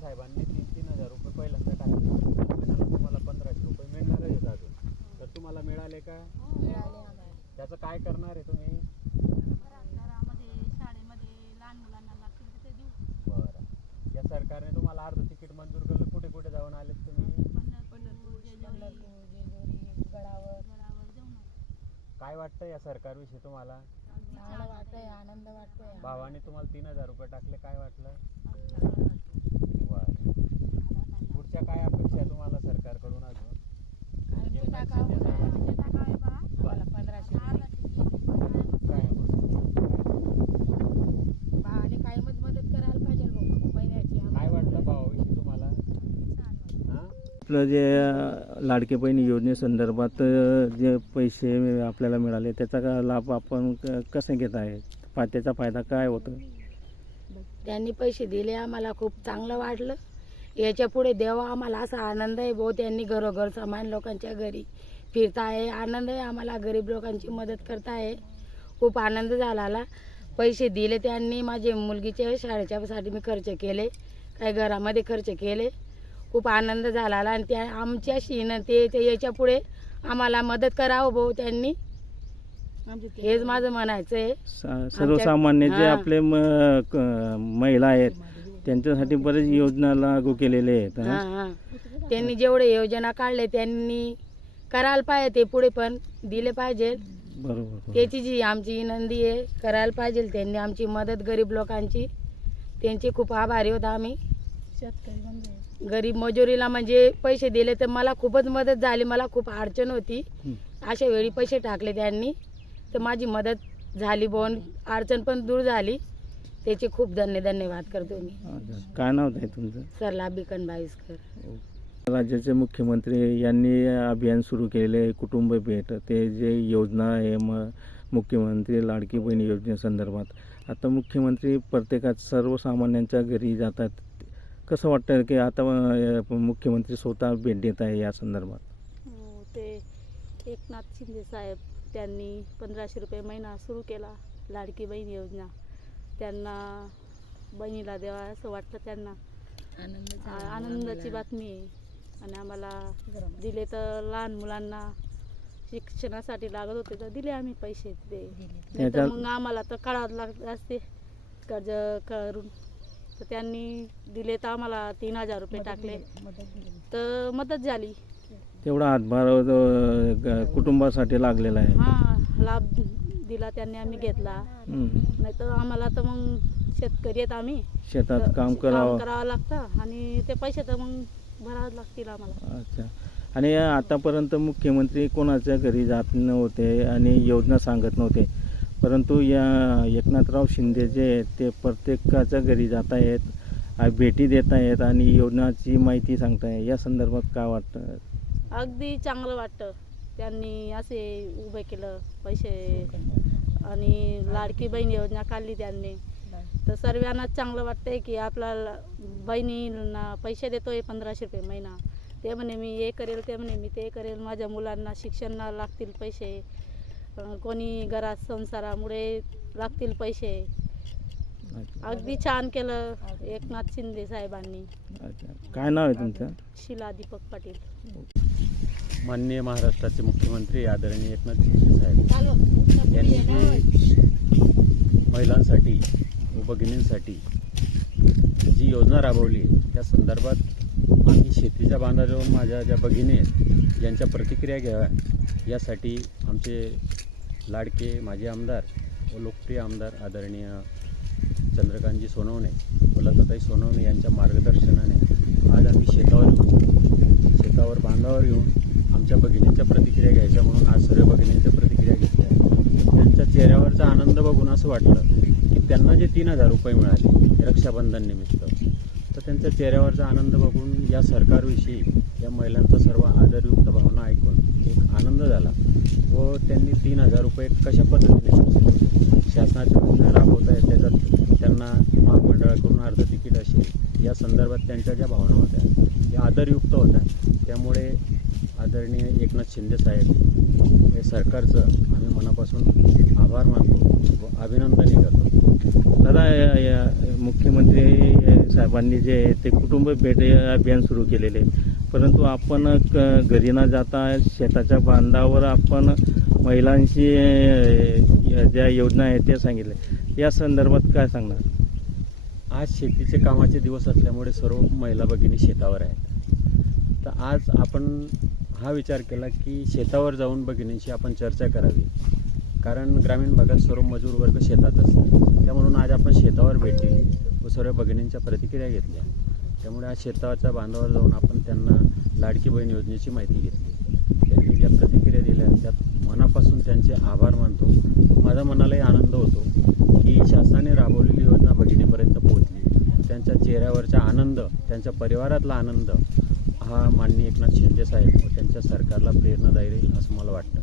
साहेबांनी तीन तीन हजार रुपये पहिल्यांदा टाकले. महिन्याला तुम्हाला पंधराशे रुपये मिळणारच आहेत अजून. तर तुम्हाला मिळाले का? मिळाले आम्हाला. त्याचं काय करणार आहे तुम्ही? घरामध्ये शाळेमध्ये लहान मुलांना लागतील तर ते देऊ. बरं. या सरकारने तुम्हाला अर्ध तिकीट मंजूर केलं. कुठे कुठे जाऊन आलेत तुम्ही? पंढरपूर जेजुरी. गडावर. गडावर जाऊ ना काय वाटतं या सरकारविषयी तुम्हाला? चांगलं वाटतंय आनंद वाटतोय. भावाने तुम्हाला तीन हजार रुपये टाकले. काय वाटलं आम्हाला. बरं पुढच्या काय अपेक्षा आहे तुम्हाला सरकारकडून अजून एकनाथ शिंदे साहेबांनी आम्हाला पंधराशे काय आणि काही मत मदत करायला पाहिजे भाऊ महिन्याची काय वाटलं भावाविषयी तुम्हाला हां आपलं जे लाडके बहीण योजनेसंदर्भात जे पैसे आपल्याला मिळाले त्याचा का लाभ आपण क- कसे घेत आहे? फा त्याचा फायदा काय होतो? त्यांनी पैसे दिले आम्हाला खूप चांगलं वाटलं. याच्यापुढे देवा आम्हाला असा आनंद आहे भाऊ त्यांनी घरोघर समान लोकांच्या घरी फिरता आहे. आनंद आहे आम्हाला गरीब लोकांची मदत करता आहे. खूप आनंद झाला पैसे दिले त्यांनी माझे मुलगीच्या शाळेच्यासाठी मी खर्च केले. काही घरामध्ये खर्च केले. खूप आनंद झाला आणि त्या आमच्याशी विनंती ते याच्यापुढे आम्हाला मदत करावं भाऊ त्यांनी. हेच माझं म्हणायचं आहे. सर्वसामान्य जे. आपले महिला आहेत त्यांच्यासाठी बरेच योजना लागू केलेले आहेत हा. हं? हा. त्यांनी जेवढे योजना काढले त्यांनी करायला पाहिजे ते पुढे पण दिले पाहिजे. बरोबर त्याची जी आमची विनंती आहे करायला पाहिजे. त्यांनी आमची मदत गरीब लोकांची. त्यांचे खूप आभारी होत आम्ही. शेतकरी गरीब मजुरीला म्हणजे पैसे दिले तर मला खूपच मदत झाली मला खूप अडचण होती. अशा वेळी पैसे टाकले त्यांनी. तर माझी मदत झाली बोन अडचण पण दूर झाली. त्याचे खूप धन्य धन्यवाद करतो मी. काय नाव आहे तुमचं? सरला बिकन बाईसकर. राज्याचे मुख्यमंत्री यांनी अभियान सुरू आहे कुटुंब भेट ते जे योजना आहे म मुख्यमंत्री लाडकी बहीण योजनेसंदर्भात. आता मुख्यमंत्री प्रत्येकात सर्वसामान्यांच्या घरी जातात. कसं वाटतं की आता अं, मुख्यमंत्री स्वतः भेट देत आहे या संदर्भात? हो, ते एकनाथ शिंदे साहेब त्यांनी पंधराशे रुपये महिना सुरू केला लाडकी बहीण योजना. त्यांना बहिणीला द्यावा असं वाटतं त्यांना. आ- आनंदाची बातमी आहे. आणि आम्हाला दिले तर लहान मुलांना शिक्षणासाठी लागत होते तर दिले आम्ही पैसे. ते नाही तर त्याच्यात- मग आम्हाला तर काढावं लागत असते. कर्ज करून. तर त्यांनी दिले तर आम्हाला तीन हजार रुपये टाकले. तर मदत झाली. तेवढा हातभार अं, ग- कुटुंबासाठी लागलेला आहे. हा लाभ दिला त्यांनी आम्ही घेतला. नाही तर आम्हाला तर मग शेतकरी आहेत आम्ही. शेतात तर काम करावं. करावं लागतं आणि ते पैसे तर मग भरावं लागतील आम्हाला. अच्छा. आणि आतापर्यंत मुख्यमंत्री कोणाच्या घरी जात नव्हते आणि योजना सांगत नव्हते. परंतु या एकनाथराव शिंदे जे आहेत ते प्रत्येकाच्या घरी जात आहेत भेटी देत आहेत आणि योजनाची माहिती सांगताय या संदर्भात काय वाटतं? अगदी चांगलं वाटतं. त्यांनी असे उभे केलं पैसे आणि लाडकी बहीण योजना काढली त्यांनी. तर सर्वांनाच चांगलं वाटतंय की आपला बहिणींना पैसे देतोय पंधराशे रुपये महिना. ते म्हणे मी हे करेल ते म्हणे मी ते करेल. माझ्या मुलांना शिक्षणाला लागतील पैसे. कोणी घरात संसारामुळे लागतील पैसे. अगदी छान केलं एकनाथ शिंदे साहेबांनी. काय नाव आहे तुमचं? शिला दीपक पाटील. माननीय महाराष्ट्राचे मुख्यमंत्री आदरणीय एकनाथ शिंदे साहेब. यांनी महिलांसाठी व भगिनींसाठी जी योजना राबवली त्या संदर्भात आम्ही शेतीच्या बांधावर माझ्या ज्या भगिनी आहेत यांच्या प्रतिक्रिया घ्याव्या. यासाठी आमचे लाडके माजी आमदार व लोकप्रिय आमदार आदरणीय चंद्रकांतजी सोनवणे व लताताई सोनवणे यांच्या मार्गदर्शनाने आज आम्ही शेतावर येऊन शेतावर बांधावर येऊन आमच्या भगिनींच्या प्रतिक्रिया घ्यायच्या म्हणून आज सर्व भगिनींच्या प्रतिक्रिया घेतल्या. त्यांच्या चेहऱ्यावरचा आनंद बघून असं वाटलं की त्यांना जे तीन हजार रुपये मिळाले रक्षाबंधन निमित्त त्यांच्या चेहऱ्यावरचा आनंद बघून या सरकारविषयी या महिलांचा सर्व आदरयुक्त भावना ऐकून एक आनंद झाला व त्यांनी तीन हजार रुपये कशा पद्धतीने शासनाच्या योजना राबवत आहेत त्याच्यात त्यांना महामंडळाकडून अर्ध तिकीट असेल या संदर्भात त्यांच्या ज्या भावना होत्या त्या आदरयुक्त होत्या. त्यामुळे आदरणीय एकनाथ शिंदे साहेब हे सरकारचं आम्ही मनापासून आभार मानतो व अभिनंदनही करतो. दादा मुख्यमंत्री साहेबांनी जे आहे ते कुटुंब भेट अभियान सुरू केलेले आहे. परंतु आपण क- घरी न जाता शेताच्या बांधावर आपण महिलांशी ज्या योजना आहेत त्या सांगितल्या. या संदर्भात काय सांगणार? आज शेतीचे कामाचे दिवस असल्यामुळे सर्व महिला भगिनी शेतावर आहेत. तर आज आपण हा विचार केला की शेतावर जाऊन भगिनींशी आपण चर्चा करावी. कारण ग्रामीण भागात सर्व मजूर वर्ग शेतात असतात त्यामुळं आज आपण शेतावर भेट दिली व सर्व भगिनींच्या प्रतिक्रिया घेतल्या. त्यामुळे आज शेताच्या बांधावर जाऊन आपण त्यांना लाडकी बहीण योजनेची माहिती घेतली. त्यांनी ज्या प्रतिक्रिया दिल्या त्यात मनापासून त्यांचे आभार मानतो. माझ्या मनालाही आनंद होतो की शासनाने राबवलेली योजना भगिनीपर्यंत पोहोचली. त्यांच्या चेहऱ्यावरचा आनंद त्यांच्या परिवारातला आनंद हा माननीय एकनाथ शिंदे साहेब व त्यांच्या सरकारला प्रेरणादायी राहील असं मला वाटतं.